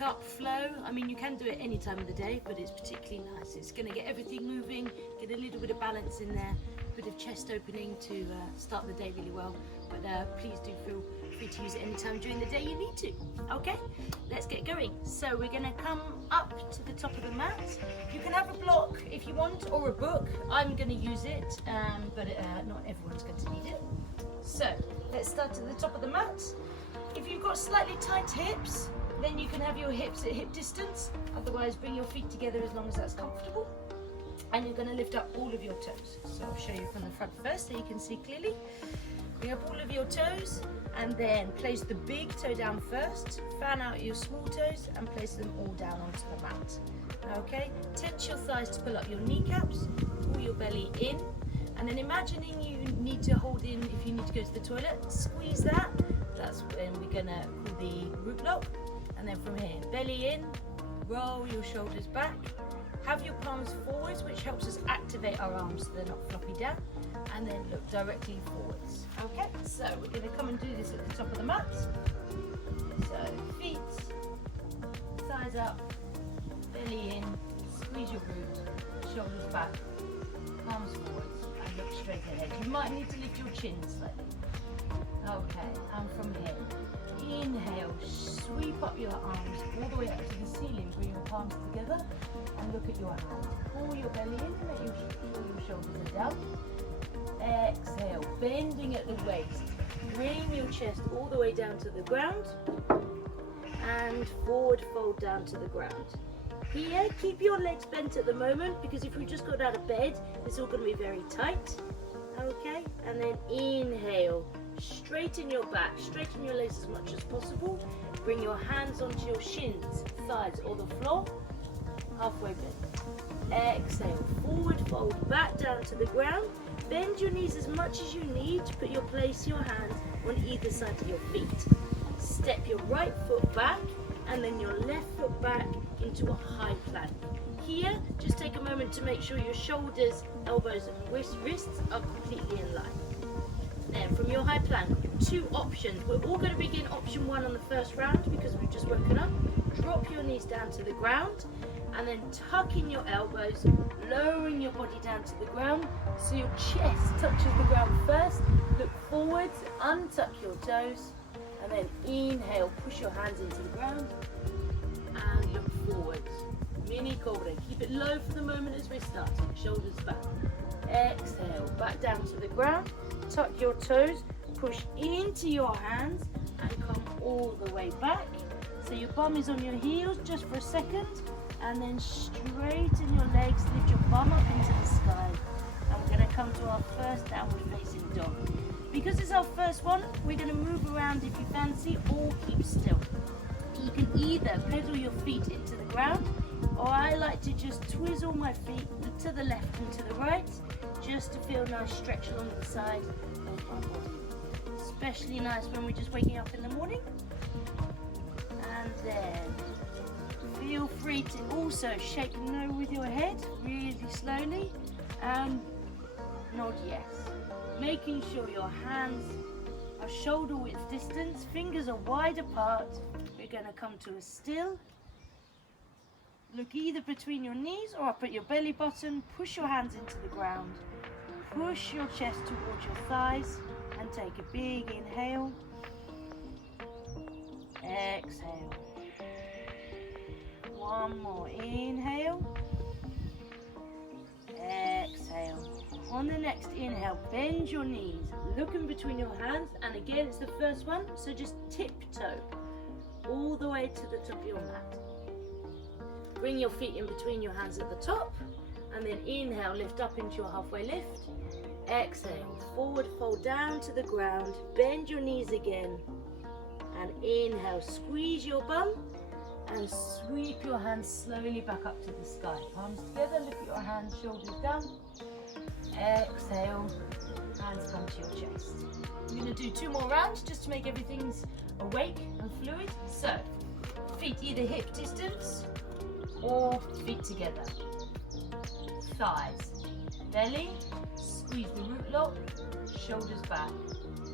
wake up flow. I mean, you can do it any time of the day, but it's particularly nice. It's going to get everything moving, get a little bit of balance in there, a bit of chest opening to start the day really well. But please do feel free to use it anytime during the day you need to. Okay, let's get going. So we're going to come up to the top of the mat. You can have a block if you want, or a book. I'm going to use it, but not everyone's going to need it. So let's start at the top of the mat. If you've got slightly tight hips, then you can have your hips at hip distance. Otherwise, bring your feet together as long as that's comfortable. And you're going to lift up all of your toes. So I'll show you from the front first so you can see clearly. Bring up all of your toes and then place the big toe down first. Fan out your small toes and place them all down onto the mat. Okay, tense your thighs to pull up your kneecaps, pull your belly in, and then imagining you need to hold in if you need to go to the toilet, squeeze that. That's when we're gonna pull the root lock. And then from here, belly in, roll your shoulders back, have your palms forwards, which helps us activate our arms so they're not floppy down, and then look directly forwards. Okay, so we're gonna come and do this at the top of the mat. So feet, thighs up, belly in, squeeze your root, shoulders back, palms forwards, and look straight ahead. You might need to lift your chin slightly. Okay, and from here, inhale, sweep up your arms all the way up to the ceiling. Bring your palms together and look at your hands. Pull your belly in, make sure your shoulders are down. Exhale, bending at the waist. Bring your chest all the way down to the ground and forward fold down to the ground. Here, keep your legs bent at the moment because if we just got out of bed, it's all going to be very tight. Okay, and then inhale. Straighten your back, straighten your legs as much as possible. Bring your hands onto your shins, thighs or the floor. Halfway bend. Exhale, forward fold back down to the ground. Bend your knees as much as you need to place your hands on either side of your feet. Step your right foot back and then your left foot back into a high plank. Here, just take a moment to make sure your shoulders, elbows and wrists are completely in line. Then from your high plank, two options. We're all going to begin option one on the first round because we've just woken up. Drop your knees down to the ground and then tuck in your elbows, lowering your body down to the ground so your chest touches the ground first. Look forwards, untuck your toes, and then inhale, push your hands into the ground and look forwards. Mini cobra. Keep it low for the moment as we're starting. Shoulders back. Exhale, back down to the ground. Tuck your toes, push into your hands and come all the way back. So your bum is on your heels just for a second and then straighten your legs, lift your bum up into the sky. And we're going to come to our first downward facing dog. Because it's our first one, we're going to move around if you fancy or keep still. You can either pedal your feet into the ground or I like to just twizzle my feet to the left and to the right just to feel nice stretch along the side of my body. Especially nice when we're just waking up in the morning. And then feel free to also shake no with your head really slowly and nod yes. Making sure your hands are shoulder width distance, fingers are wide apart. We're going to come to a still. Look either between your knees or up at your belly button. Push your hands into the ground. Push your chest towards your thighs and take a big inhale. Exhale. One more inhale. Exhale. On the next inhale, bend your knees. Look in between your hands. And again, it's the first one, so just tiptoe all the way to the top of your mat. Bring your feet in between your hands at the top, and then inhale, lift up into your halfway lift. Exhale, forward fold down to the ground, bend your knees again, and inhale, squeeze your bum, and sweep your hands slowly back up to the sky. Palms together, look at your hands, shoulders down. Exhale, hands come to your chest. We're going to do two more rounds just to make everything awake and fluid. So, feet either hip distance or feet together. Thighs, belly, squeeze the root lock, shoulders back,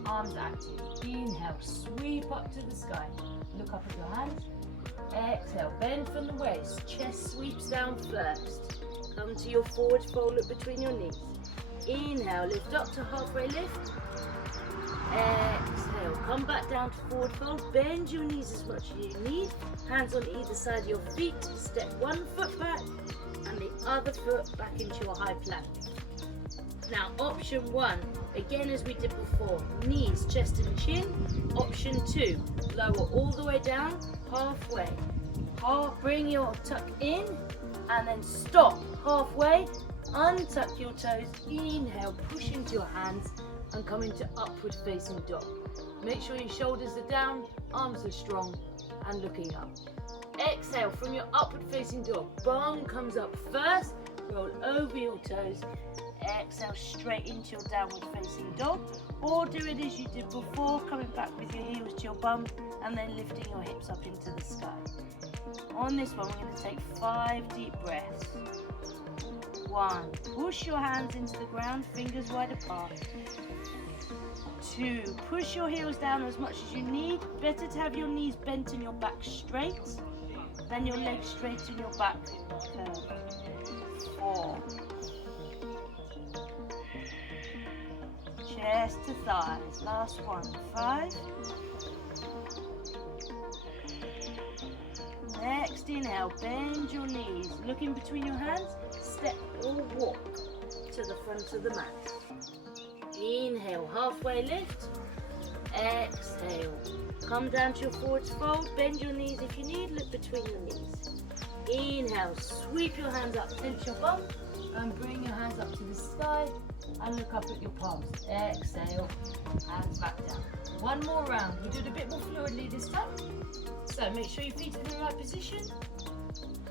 arms active. Inhale, sweep up to the sky. Look up at your hands, Exhale, bend from the waist, chest sweeps down first. Come to your forward fold, look between your knees. Inhale, lift up to halfway lift. Exhale, come back down to forward fold, bend your knees as much as you need. Hands on either side of your feet, step one foot back and the other foot back into your high plank. Now option one, again as we did before, knees, chest and chin. Option two, lower all the way down, halfway. Bring your tuck in and then stop halfway, untuck your toes, inhale, push into your hands and come into upward facing dog. Make sure your shoulders are down, arms are strong and looking up. Exhale from your upward facing dog, bum comes up first, roll over your toes. Exhale straight into your downward facing dog, or do it as you did before, coming back with your heels to your bum and then lifting your hips up into the sky. On this one, we're going to take 5 deep breaths. 1, push your hands into the ground, fingers wide apart. 2, push your heels down as much as you need. Better to have your knees bent and your back straight than your legs straight and your back curved. 4, chest to thighs. Last one. 5. Next inhale, bend your knees, look in between your hands, step or walk to the front of the mat. Inhale, halfway lift. Exhale, come down to your forward fold, bend your knees if you need, look between your knees. Inhale, sweep your hands up, pinch your bum, and bring your hands up to the sky and look up at your palms. Exhale, hands back down. One more round, we'll do it a bit more fluidly this time. So make sure your feet are in the right position.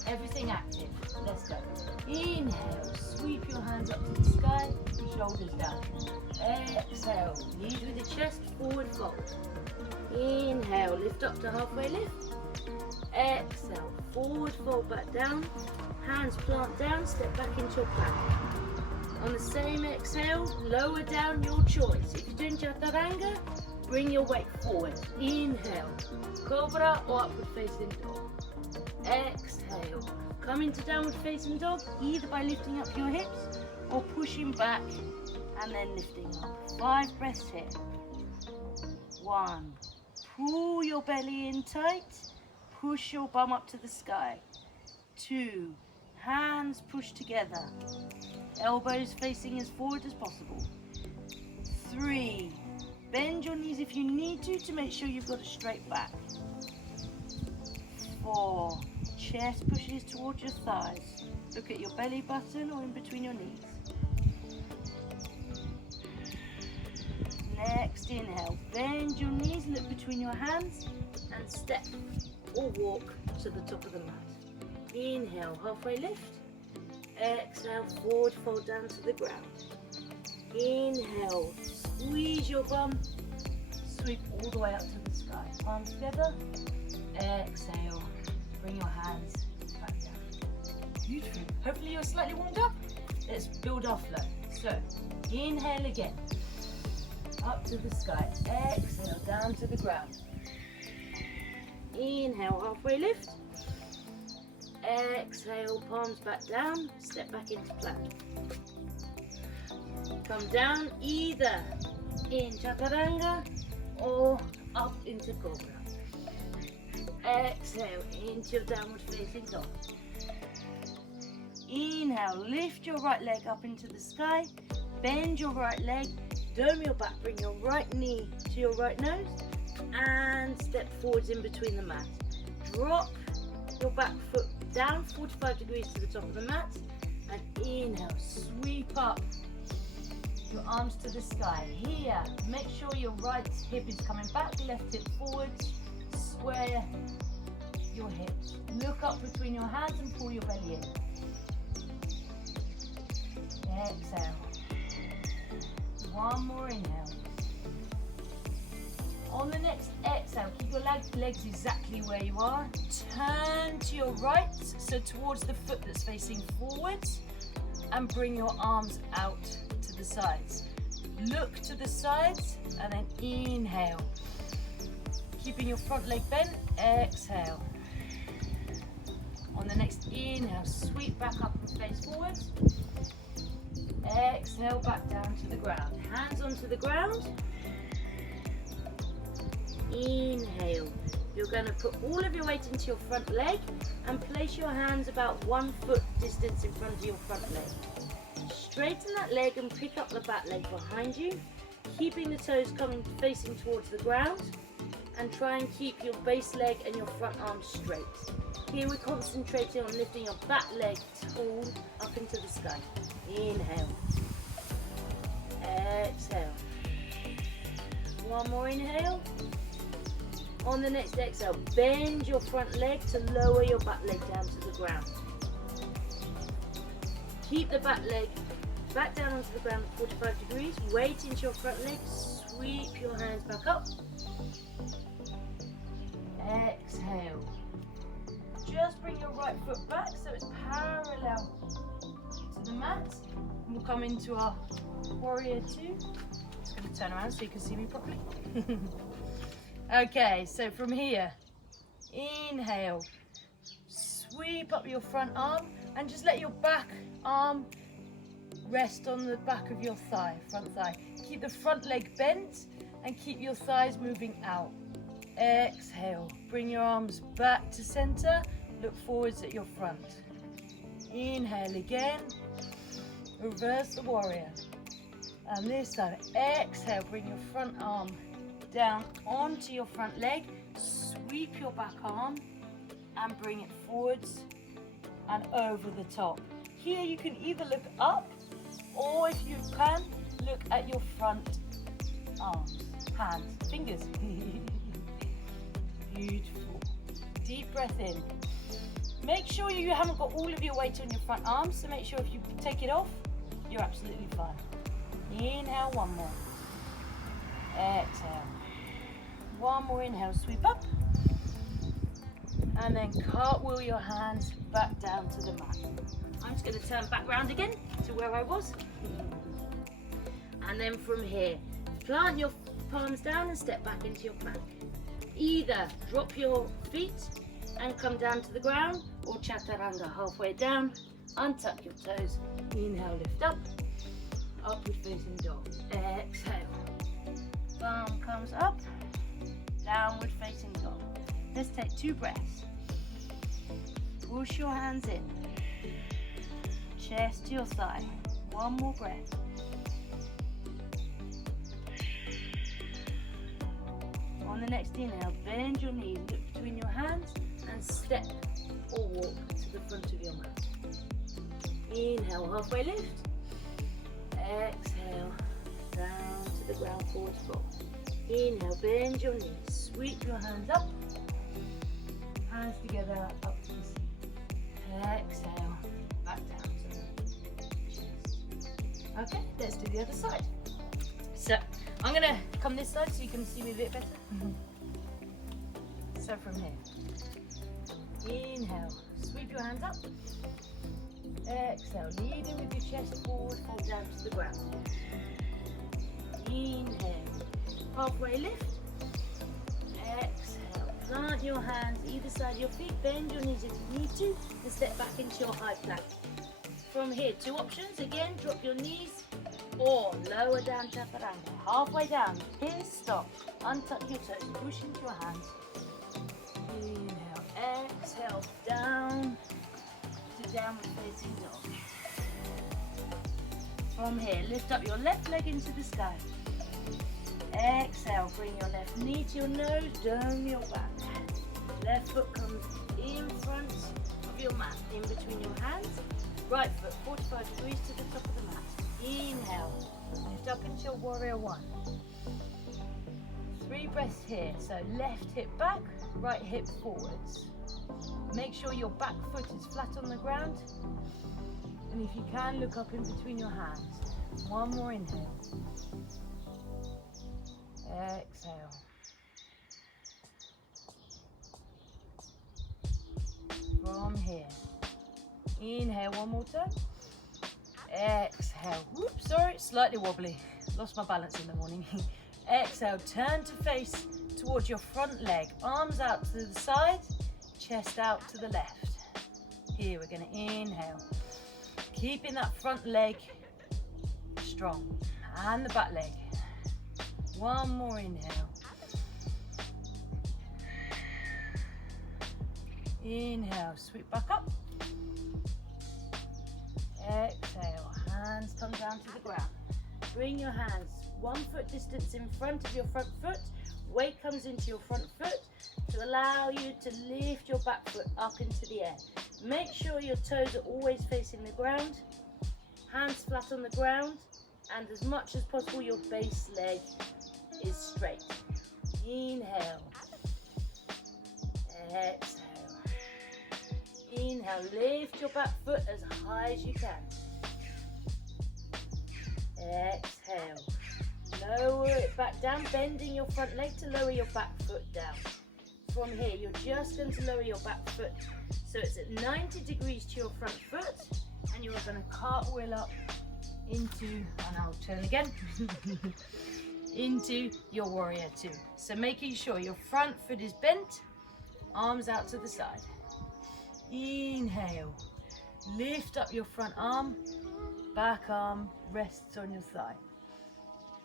Everything active. Let's go. Inhale, sweep your hands up to the sky, shoulders down. Exhale, lead with the chest, forward fold. Inhale, lift up to halfway lift. Exhale, forward fold back down. Hands plant down, step back into your plank. On the same exhale, lower down, your choice. If you're doing chaturanga, bring your weight forward. Inhale, cobra or upward facing dog. Exhale, come into downward facing dog, either by lifting up your hips or pushing back and then lifting up. 5 breaths here. 1, pull your belly in tight, push your bum up to the sky. 2, hands push together, elbows facing as forward as possible. 3, bend your knees if you need to make sure you've got a straight back. 4, chest pushes towards your thighs. Look at your belly button or in between your knees. Next inhale, bend your knees, look between your hands and step or walk to the top of the mat. Inhale, halfway lift. Exhale, forward fold down to the ground. Inhale, squeeze your bum, sweep all the way up to the sky. Palms together. Exhale, bring your hands back down. Beautiful. Hopefully you're slightly warmed up. Let's build our flow. So, inhale again. Up to the sky. Exhale, down to the ground. Inhale, halfway lift. Exhale, palms back down. Step back into plank. Come down either in chaturanga or up into cobra. Exhale into your downward facing dog. Inhale, lift your right leg up into the sky. Bend your right leg. Dome your back, bring your right knee to your right nose and step forwards in between the mat. Drop your back foot down 45 degrees to the top of the mat and inhale, sweep up your arms to the sky. Here, make sure your right hip is coming back, left hip forwards, square your hips. Look up between your hands and pull your belly in. Exhale. One more inhale. On the next exhale, keep your legs exactly where you are. Turn to your right, so towards the foot that's facing forwards, and bring your arms out to the sides. Look to the sides and then inhale. Keeping your front leg bent, exhale. On the next inhale, sweep back up and face forward. Exhale, back down to the ground. Hands onto the ground. Inhale. You're going to put all of your weight into your front leg and place your hands about 1 foot distance in front of your front leg. Straighten that leg and pick up the back leg behind you, keeping the toes facing towards the ground, and try and keep your base leg and your front arm straight. Here we're concentrating on lifting your back leg tall up into the sky. Inhale. Exhale. One more inhale. On the next exhale, bend your front leg to lower your back leg down to the ground. Keep the back leg back down onto the ground at 45 degrees. Weight into your front leg. Sweep your hands back up. Exhale. Just bring your right foot back so it's parallel to the mat. And we'll come into our warrior 2. Just going to turn around so you can see me properly. Okay, so from here, inhale, sweep up your front arm and just let your back arm rest on the back of your thigh, front thigh. Keep the front leg bent and keep your thighs moving out. Exhale, bring your arms back to center, look forwards at your front. Inhale again, reverse the warrior. And this time, exhale, bring your front arm down onto your front leg, sweep your back arm and bring it forwards and over the top. Here you can either look up or if you can, look at your front arms, hands, fingers. Beautiful. Deep breath in. Make sure you haven't got all of your weight on your front arms, so make sure if you take it off, you're absolutely fine. Inhale, one more. Exhale. One more inhale, sweep up. And then cartwheel your hands back down to the mat. I'm just going to turn back round again to where I was. And then from here, plant your palms down and step back into your plank. Either drop your feet and come down to the ground, or chaturanga, halfway down, untuck your toes, inhale, lift up, upward facing dog, exhale, palm comes up, downward facing dog. Let's take 2 breaths. Push your hands in, chest to your thigh, one more breath. On the next inhale, bend your knees, look between your hands and step or walk to the front of your mat. Inhale, halfway lift. Exhale, down to the ground, forward fold. Inhale, bend your knees, sweep your hands up. Hands together, up to the seat. Exhale, back down to the chest. Okay, let's do the other side. So, I'm going to come this side so you can see me a bit better. So from here, inhale, sweep your hands up. Exhale, lead in with your chest forward, hold down to the ground. Inhale, halfway lift. Exhale, plant your hands either side of your feet, bend your knees if you need to, and step back into your high plank. From here, 2 options. Again, drop your knees or lower down chaturanga. Halfway down, here, stop. Untuck your toes, push into your hands. Inhale, exhale, down to downward facing dog. From here, lift up your left leg into the sky. Exhale, bring your left knee to your nose, dome your back. Left foot comes in front of your mat, in between your hands. Right foot 45 degrees to the top of the mat. Inhale, lift up into your warrior 1. 3 breaths here, so left hip back, right hip forwards. Make sure your back foot is flat on the ground, and if you can, look up in between your hands. 1 more inhale. Exhale. From here, inhale 1 more time. Exhale. Whoops, sorry, slightly wobbly. Lost my balance in the morning. Exhale, turn to face towards your front leg. Arms out to the side, chest out to the left. Here we're going to inhale, keeping that front leg strong and the back leg. One more inhale. Inhale, sweep back up. Exhale, hands come down to the ground. Bring your hands 1 foot distance in front of your front foot. Weight comes into your front foot to allow you to lift your back foot up into the air. Make sure your toes are always facing the ground, hands flat on the ground, and as much as possible your base leg is straight. Inhale, exhale. Inhale, lift your back foot as high as you can. Exhale, lower it back down, bending your front leg to lower your back foot down. From here, you're just going to lower your back foot so it's at 90 degrees to your front foot, and you are going to cartwheel up into, and I'll turn again, into your warrior two. So making sure your front foot is bent, arms out to the side. Inhale, lift up your front arm, back arm rests on your thigh.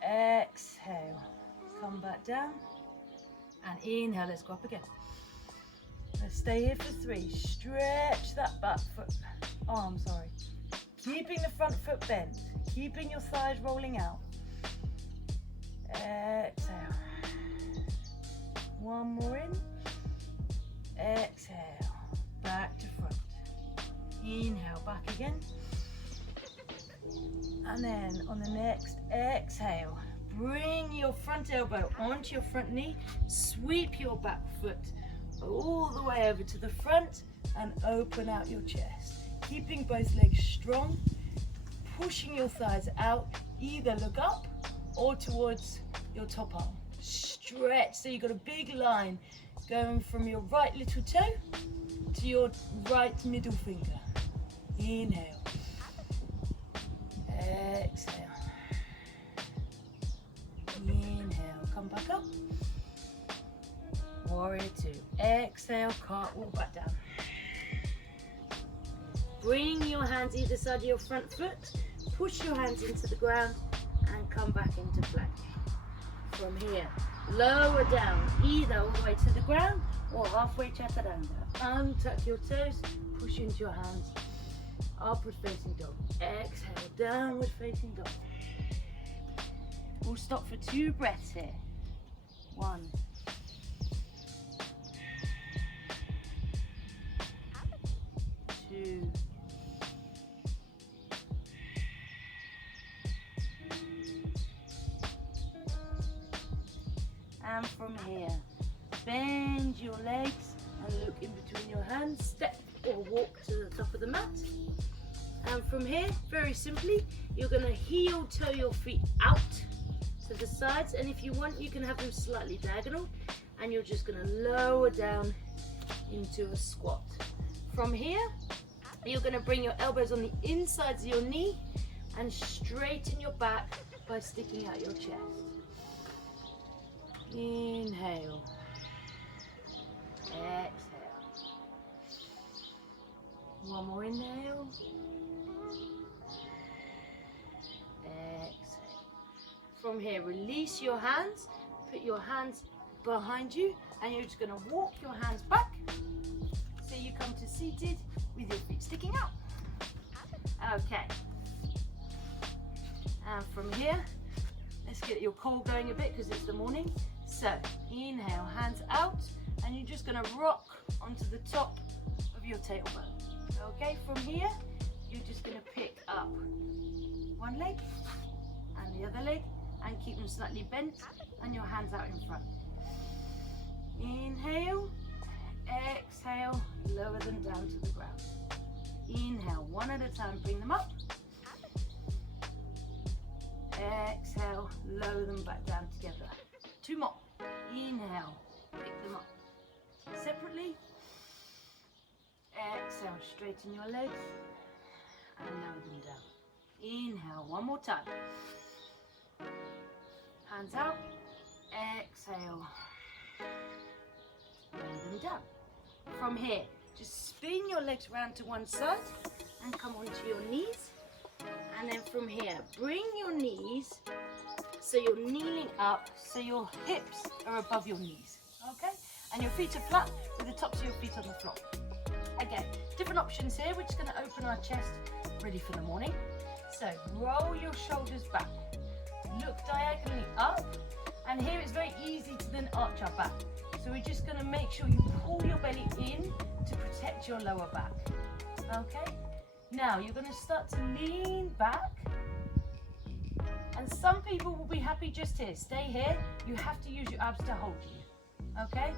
Exhale, come back down, and inhale, let's go up again. Let's stay here for 3. Stretch that back foot, keeping the front foot bent, keeping your thighs rolling out. Exhale, one more in. Exhale, back to front. Inhale, back again. And then on the next exhale, bring your front elbow onto your front knee, sweep your back foot all the way over to the front and open out your chest. Keeping both legs strong, pushing your thighs out, either look up or towards your top arm. Stretch, so you've got a big line going from your right little toe to your right middle finger. Inhale, exhale, inhale, come back up. Warrior two. Exhale, cartwheel back down. Bring your hands either side of your front foot, push your hands into the ground and come back into plank. From here, lower down, either all the way to the ground or halfway chaturanga. Untuck your toes, push into your hands. Upward facing dog. Exhale, downward facing dog. We'll stop for 2 breaths here. 1. 2. And from here, bend your legs and look in between your hands. Step or walk to the top of the mat. And from here, very simply, you're going to heel toe your feet out to the sides, and if you want, you can have them slightly diagonal, and you're just going to lower down into a squat. From here, you're going to bring your elbows on the insides of your knee and straighten your back by sticking out your chest. Inhale, exhale. One more inhale. Exhale. From here, release your hands, put your hands behind you, and you're just going to walk your hands back so you come to seated with your feet sticking out. Okay. And from here, let's get your core going a bit because it's the morning. So, inhale, hands out, and you're just going to rock onto the top of your tailbone. Okay, from here, you're just going to pick up one leg and the other leg and keep them slightly bent and your hands out in front. Inhale, exhale, lower them down to the ground. Inhale, one at a time, bring them up. Exhale, lower them back down together. 2 more. Inhale, pick them up separately. Exhale, straighten your legs and lower them down. Inhale, one more time. Hands out. Exhale, lower them down. From here, Just spin your legs round to one side and come onto your knees. And then from here, bring your knees so you're kneeling up, so your hips are above your knees, okay? And your feet are flat with the tops of your feet on the floor. Again, different options here. We're just going to open our chest, ready for the morning. So roll your shoulders back, look diagonally up, and here it's very easy to then arch our back. So we're just going to make sure you pull your belly in to protect your lower back, okay? Now you're going to start to lean back, and some people will be happy just here. Stay here. You have to use your abs to hold you, okay?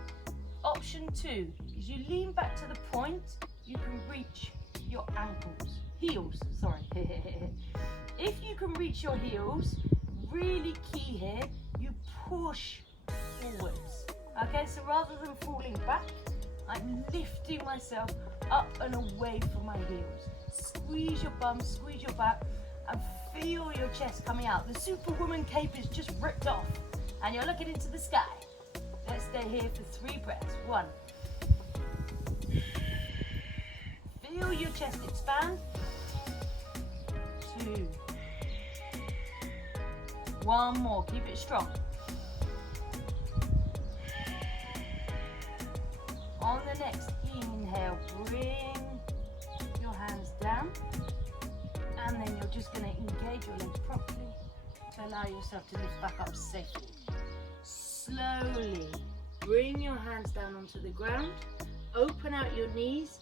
Option 2 is you lean back to the point, you can reach your heels, sorry. If you can reach your heels, really key here, you push forwards, okay? So rather than falling back, I'm lifting myself up and away from my heels. Squeeze your bum, squeeze your back, and feel your chest coming out. The Superwoman cape is just ripped off, and you're looking into the sky. Let's stay here for 3 breaths. 1. Feel your chest expand. 2. 1 more, keep it strong. On the next inhale, bring your hands down, and then you're just going to engage your legs properly to allow yourself to lift back up safely. Slowly bring your hands down onto the ground, open out your knees,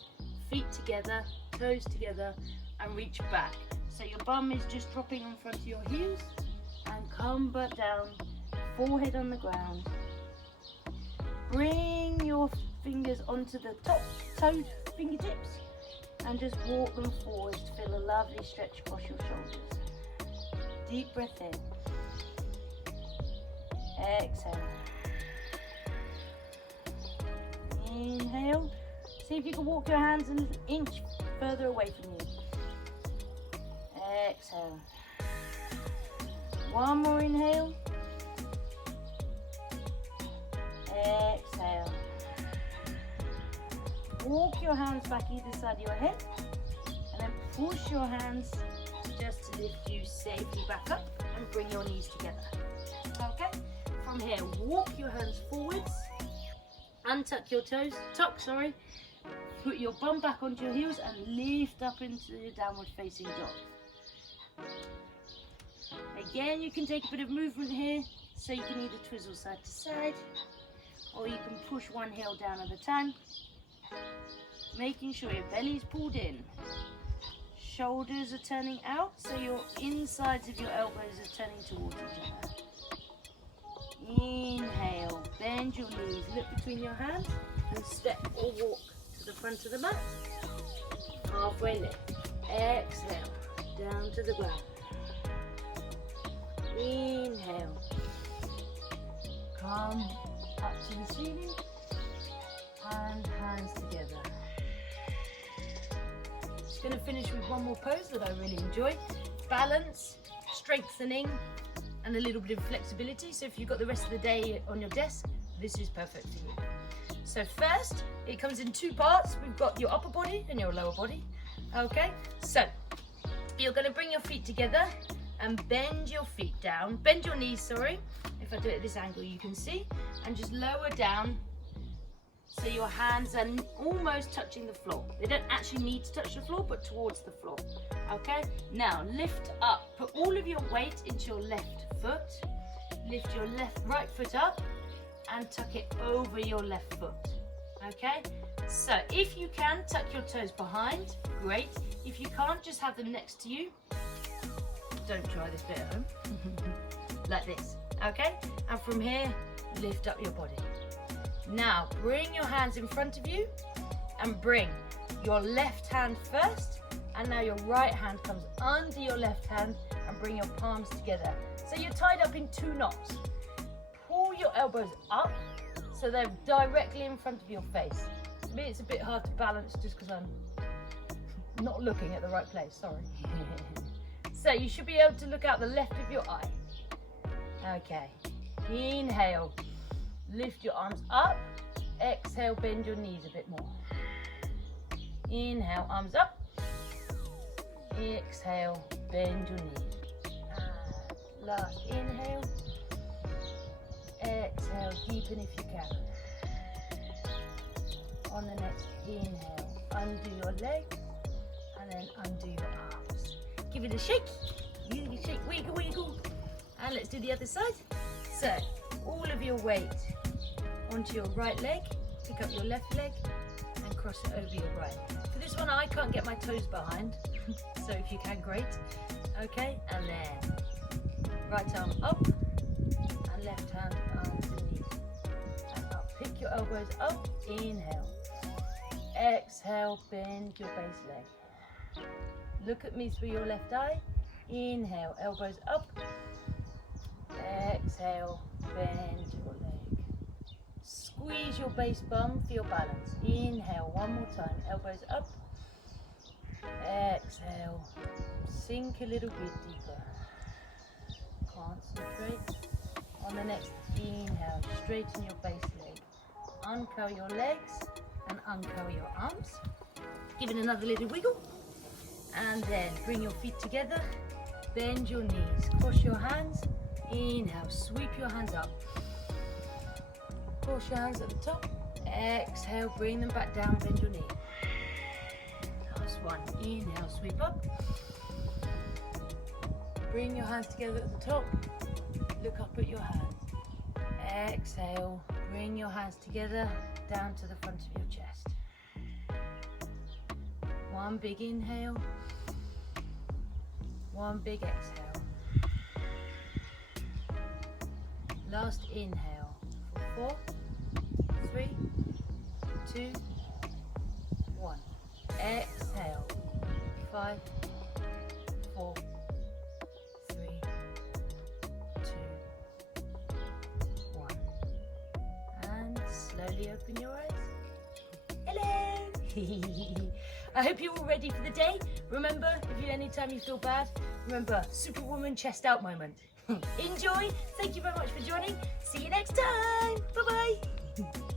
feet together, toes together, and reach back. So your bum is just dropping in front of your heels, and come back down, forehead on the ground. Bring your fingers onto the top toe fingertips and just walk them forward to feel a lovely stretch across your shoulders. Deep breath in. Exhale. Inhale. See if you can walk your hands an inch further away from you. Exhale. 1 more inhale. Exhale. Walk your hands back either side of your head, and then push your hands just to lift you safely back up and bring your knees together. Okay? From here, walk your hands forwards, untuck your toes, put your bum back onto your heels and lift up into your downward facing dog. Again, you can take a bit of movement here, so you can either twizzle side to side, or you can push one heel down at a time, making sure your belly is pulled in. Shoulders are turning out, so your insides of your elbows are turning towards each other. Inhale, bend your knees, look between your hands, and step or walk to the front of the mat. Halfway lift. Exhale, down to the ground. Inhale, come up to the ceiling, and hands together. Just going to finish with one more pose that I really enjoy. Balance, strengthening, and a little bit of flexibility. So if you've got the rest of the day on your desk, this is perfect for you. So first, it comes in 2 parts. We've got your upper body and your lower body. Okay, so you're going to bring your feet together and bend your feet down. Bend your knees, sorry. If I do it at this angle, you can see. And just lower down so your hands are almost touching the floor. They don't actually need to touch the floor, but towards the floor. Okay? Now, lift up. Put all of your weight into your left foot. Lift your right foot up and tuck it over your left foot. Okay? So, if you can, tuck your toes behind. Great. If you can't, just have them next to you. Don't try this bit at home. Like this. Okay? And from here, lift up your body. Now, bring your hands in front of you and bring your left hand first, and now your right hand comes under your left hand and bring your palms together. So you're tied up in 2 knots. Pull your elbows up so they're directly in front of your face. For me, it's a bit hard to balance just because I'm not looking at the right place, sorry. So you should be able to look out the left of your eye. Okay, inhale. Lift your arms up, exhale, bend your knees a bit more. Inhale, arms up. Exhale, bend your knees. And last inhale. Exhale, deepen if you can. On the next inhale, undo your legs and then undo your arms. Give it a shake. Shake, wiggle, wiggle. And let's do the other side. So, all of your weight onto your right leg. Pick up your left leg and cross it over your right. For this one, I can't get my toes behind. So if you can, great. Okay, and then right arm up and left hand underneath. And up. Pick your elbows up. Inhale. Exhale, bend your base leg. Look at me through your left eye. Inhale, elbows up. Exhale, bend your leg. Squeeze your base bum for your balance. Inhale, one more time. Elbows up. Exhale. Sink a little bit deeper. Concentrate. On the next inhale, straighten your base leg. Uncurl your legs and uncurl your arms. Give it another little wiggle. And then bring your feet together. Bend your knees. Cross your hands. Inhale, sweep your hands up. Cross your hands at the top. Exhale, bring them back down, bend your knee. Last one. Inhale, sweep up. Bring your hands together at the top. Look up at your hands. Exhale, bring your hands together down to the front of your chest. One big inhale. One big exhale. Last inhale for 4, 3, 2, 1. Exhale. 5, 4, 3, 2, 1. And slowly open your eyes. Hello! I hope you're all ready for the day. Remember, anytime you feel bad, remember, Superwoman chest out moment. Enjoy. Thank you very much for joining. See you next time. Bye-bye.